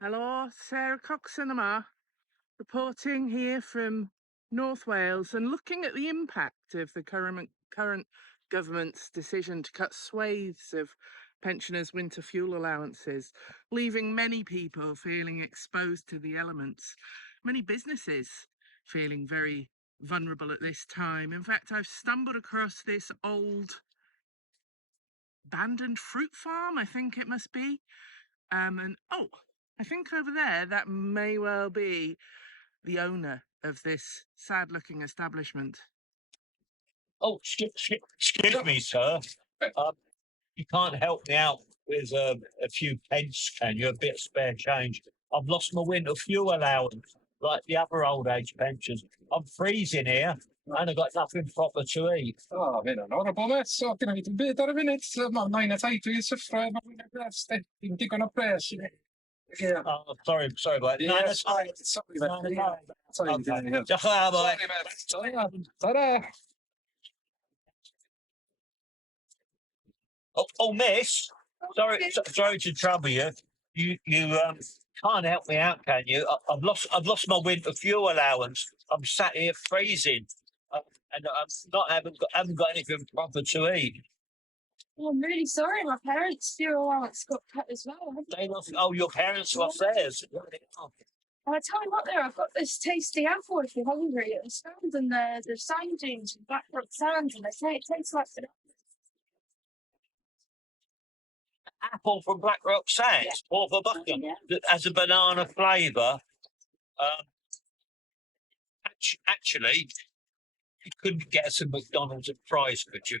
Hello, Sarah Coxon reporting here from North Wales and looking at the impact of the current government's decision to cut swathes of pensioners' winter fuel allowances, leaving many people feeling exposed to the elements. Many businesses feeling very vulnerable at this time. In fact, I've stumbled across this old abandoned fruit farm, I think it must be. And oh, I think over there that may well be the owner of this sad-looking establishment. Oh, excuse me, sir. You can't help me out with a few pence, can you? A bit of spare change. I've lost my winter fuel allowance, like the other old age pensions. I'm freezing here, and I've got nothing proper to eat. O, fe hynna'n horrible, met. So, gyda fi dim byd ar y funud. Mae'n nain a taid dwi'n syffro efo fi'n glas. Dim digon o pres. Yeah. Oh, sorry about that. No, that's fine. Sorry, No, met. no. Okay. Diolch yn fawr, bye. Sorry, met. Ta-ra. Oh, miss. Sorry to trouble you. You can't help me out, can you? I've lost my winter fuel allowance. I'm sat here freezing, and haven't got anything proper to eat. Oh, I'm really sorry. My parents' fuel allowance got cut as well. Your parents lost theirs. I tell you what, there I've got this tasty apple if you're hungry. It's found in the sand dunes and Blackrock Sands, and they say it tastes like the Apple from Blackrock Sands, or for bucket, that has a banana flavour. Actually, you couldn't get us some McDonald's and fries, could you?